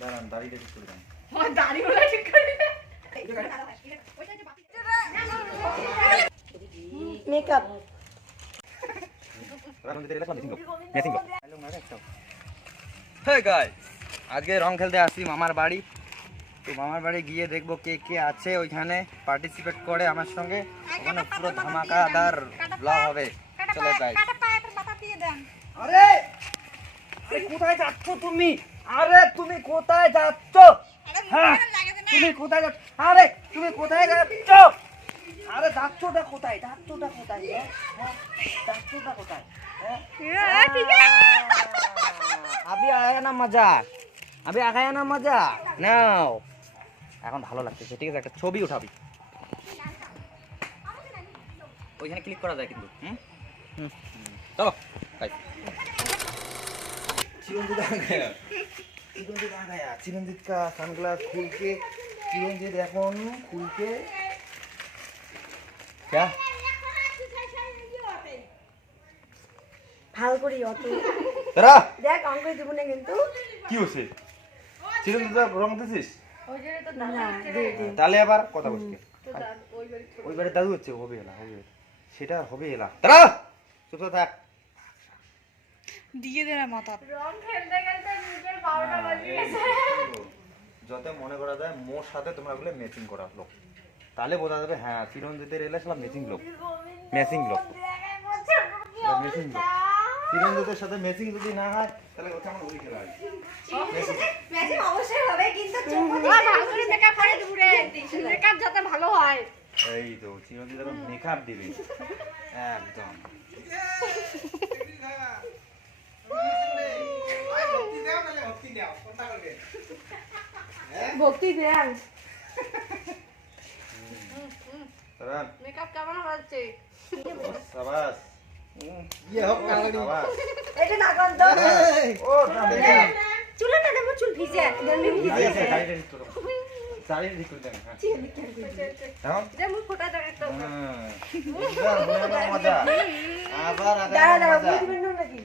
দাঁড়ান ঠিক করে দেন। আজকে রং খেলতে আসি মামার বাড়ি। তো মামার বাড়ি গিয়ে দেখব কে কে আছে ওইখানে পার্টিসিপেট করে আমার সঙ্গে। ওখানে পুরো ধামাকাদার ব্লগ হবে। চলে আরে আরে! কোথায় যাচ্ছ তুমি? আরে তুমি কোথায় যাচ্ছ? হ্যাঁ তুমি কোথায় যাচ্ছ? আরে তুমি কোথায় যাচ্ছ? আরে যাচ্ছটা কোথায়? যাচ্ছটা কোথায়? হ্যাঁ, হ্যাঁ যাচ্ছটা কোথায়? হ্যাঁ। আবি আয় না মজা। আবি আগায় না মজা। নাও। এখন ভালো লাগতেছে ঠিক আছে? একটা ছবি উঠাবি। ওইখানে ক্লিক করা যায় কিন্তু। হুম? চলো তাই चिरंजीत आ गया चिरंजीत आ गया चिरंजीत का सनग्लास खोल के चिरंजीत এখন খুল के क्या ভাল করি অত তারা দেখ অঙ্ক দিব না কিন্তু কি হচ্ছে চিরঞ্জিত রং দিছিস না দে দে তাহলে আবার কথা বলছি ওই বাড়ি দাদু হচ্ছে হবে এলা হবে সেটা হবে এলা তারা চুপ করে থাক দিয়ে দে না মাথা যত মনে করা যায় মোর সাথে তোমরা বলে ম্যাচিং করা লোক। তাহলে বোঝা যাবে হ্যাঁ চিরঞ্জিতের এলে সব ম্যাচিং লোক। ম্যাচিং লোক। ম্যাচিং লোক। চিরঞ্জিতের সাথে ম্যাচিং যদি না হয় তাহলে ওটা আমার ওই খেলা আছে। ম্যাচিং অবশ্যই হবে কিন্তু ভালো করে মেকআপ করে দেবো। রে মেকআপ যাতে ভালো হয়। এই তো চিরঞ্জিত মেকআপ দিবে। একদম। ভক্তি দেন। মেকআপ কেমন হচ্ছে? সাবাস। ইয়ে হোক সাবাস এটা না গন্ধ ও না মেকআপ না দেবো চুল ভিজে জলদি দেন হ্যাঁ। ফোটা একটা গেল মজা। আবার দাঁড়া দাঁড়া বুঝবেন না নাকি?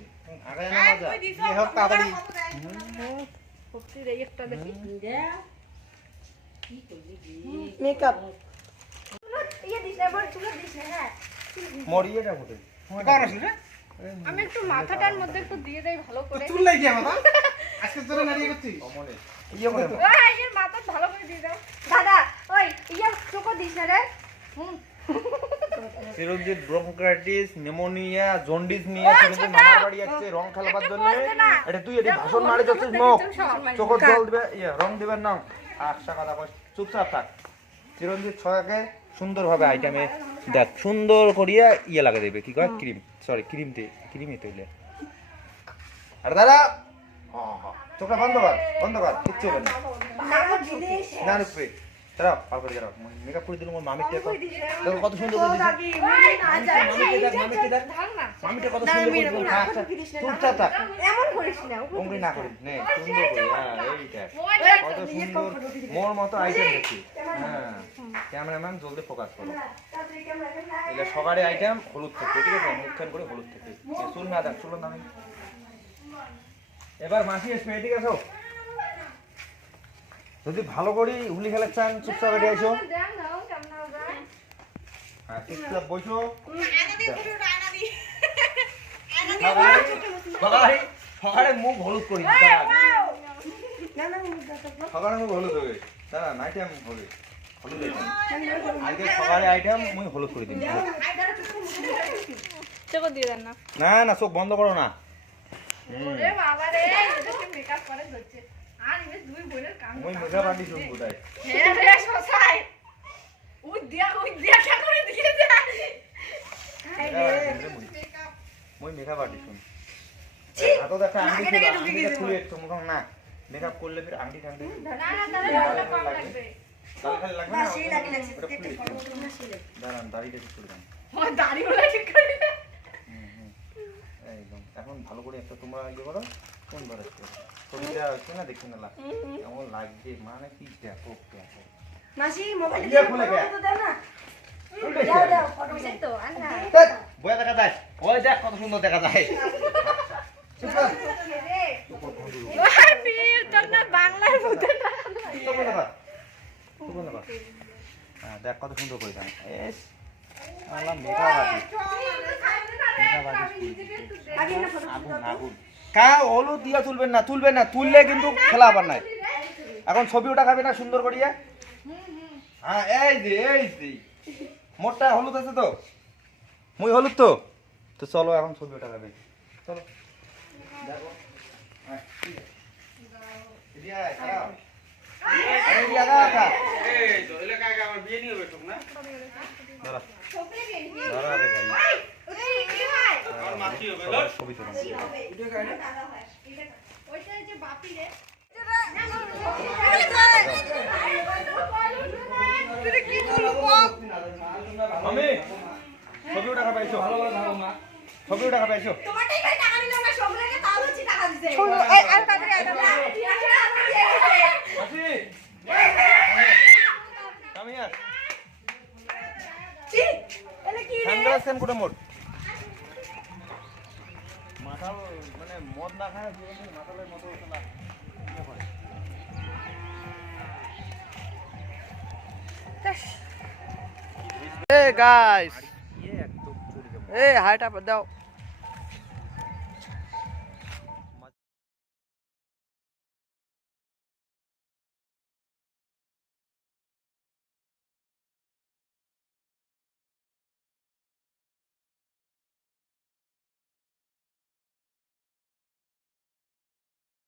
ইয়ে মেকআপ ইয়ে চুলে হ্যাঁ। আমি একটু মাথাটার মধ্যে একটু দিয়ে দেই ভালো করে। অমনে ইয়ে করে এই, এর মাথা ভালো করে দিয়ে দাও। দাদা ওই ইয়ে চোখো দিস না রে। চিরঞ্জিত ব্রঙ্কাইটিস নিউমোনিয়া জন্ডিস নিয়ে চিরঞ্জিত মামার বাড়ি যাচ্ছে রং খেলবার জন্য এটা তুই এটি ভাষণ মারি যাচ্ছিস মুখ চোখ জল দিবে ইয়ে রং দিবেন না আশা কথা কই চুপচাপ থাক চিরঞ্জিত ছয়াকে সুন্দরভাবে আইটেমে দেখ সুন্দর করিয়া ইয়ে লাগা দেবে কি কয় ক্রিম সরি ক্রিম তে ক্রিমই তৈলে আরে দাদা চোখটা বন্ধ কর বন্ধ কর কিচ্ছু হবে না না করে মেকআপ দেখো। কত সুন্দর করে দিছে। মামিকে দেখ মামিকে দেখ ঢাল কত সুন্দর করে দিল। থাক থাক। চুপচাপ থাক। এমন করিস না অমরি না করিস নে সুন্দর করে। হ্যাঁ এইটা কত সুন্দর। মোর মতো আইটেম দেখি। হ্যাঁ ক্যামেরাম্যান জলদি ফোকাস করো। সবারই আইটেম হলুদ থেকে ঠিক আছে? মুখখান করে হলুদ থেকে। চুল না দেখ চুল না এবার মাসি এসবে ঠিক আছে যদি ভালো করি হুলি খেলার চান, চুপচাপ এটি হবে হ্যাঁ চুপচাপ বসো। সকালে মুখ হলুদ করি সকালে মুখ হলুদ হবে। দাঁড়া নাইট টাইম হবে। আজকে সকালে আইটেম মুই হলুদ করে দিন না না, চোখ বন্ধ করো না। বাবা রে মেকআপ করে কোথায় হ্যাঁ রে সসাই। ওই দিয়া ওই দিয়া কেন করে দিয়ে যায় মুই মেকআপ আর্টিস্ট শুন। হাতো দেখা আংটি ছিল খুলে একটু মুখ না মেকআপ করলে ফির না না কম লাগবে। লাগবে না? সেই লাগে লাগছে না সেই লাগে দাঁড়ান দাড়িটা ঠিক করে ঠিক করে। একদম। এখন ভালো করে একটা তোমরা ইয়ে করো সুন্দর আসছে ছবিটা আসছে না দেখুন না কেমন লাগছে? মানে কি দেখো দেখো। মাসি মোবাইলটা দেখো দাও না। দেখা যায়। ওই দেখ কত সুন্দর দেখা যায়। হ্যাঁ, দেখ কত সুন্দর করে দাম এস আগুন আগুন। কা হলুদ দিয়ে তুলবেন না তুলবেন না, তুললে কিন্তু খেলা আবার নাই। এখন ছবি ওটা খাবে না, সুন্দর করিয়া? হ্যাঁ এই যে এই যে। মোটটা হলুদ আছে তো? মুই হলুদ তো? তো চলো এখন ছবি ওটা খাবে। চলো। দেখো হ্যাঁ, ঠিক আছে। এদিকে আয়, খারাপ। আরে এদিকে আগা, আগা। ধরো। ধরো আরে ভাই। খাবে আইসো ছবি ওটা খাবে আইসো মাসি কাম হিয়ার সানগ্লাস কেন করে মোট? মাথা মানে মদ না খায় জীবনে মাথালের মতো হতো না? ইয়ে করে। Hey guys, ইয়ে একদম চলে যাব। hey, height up, দাও।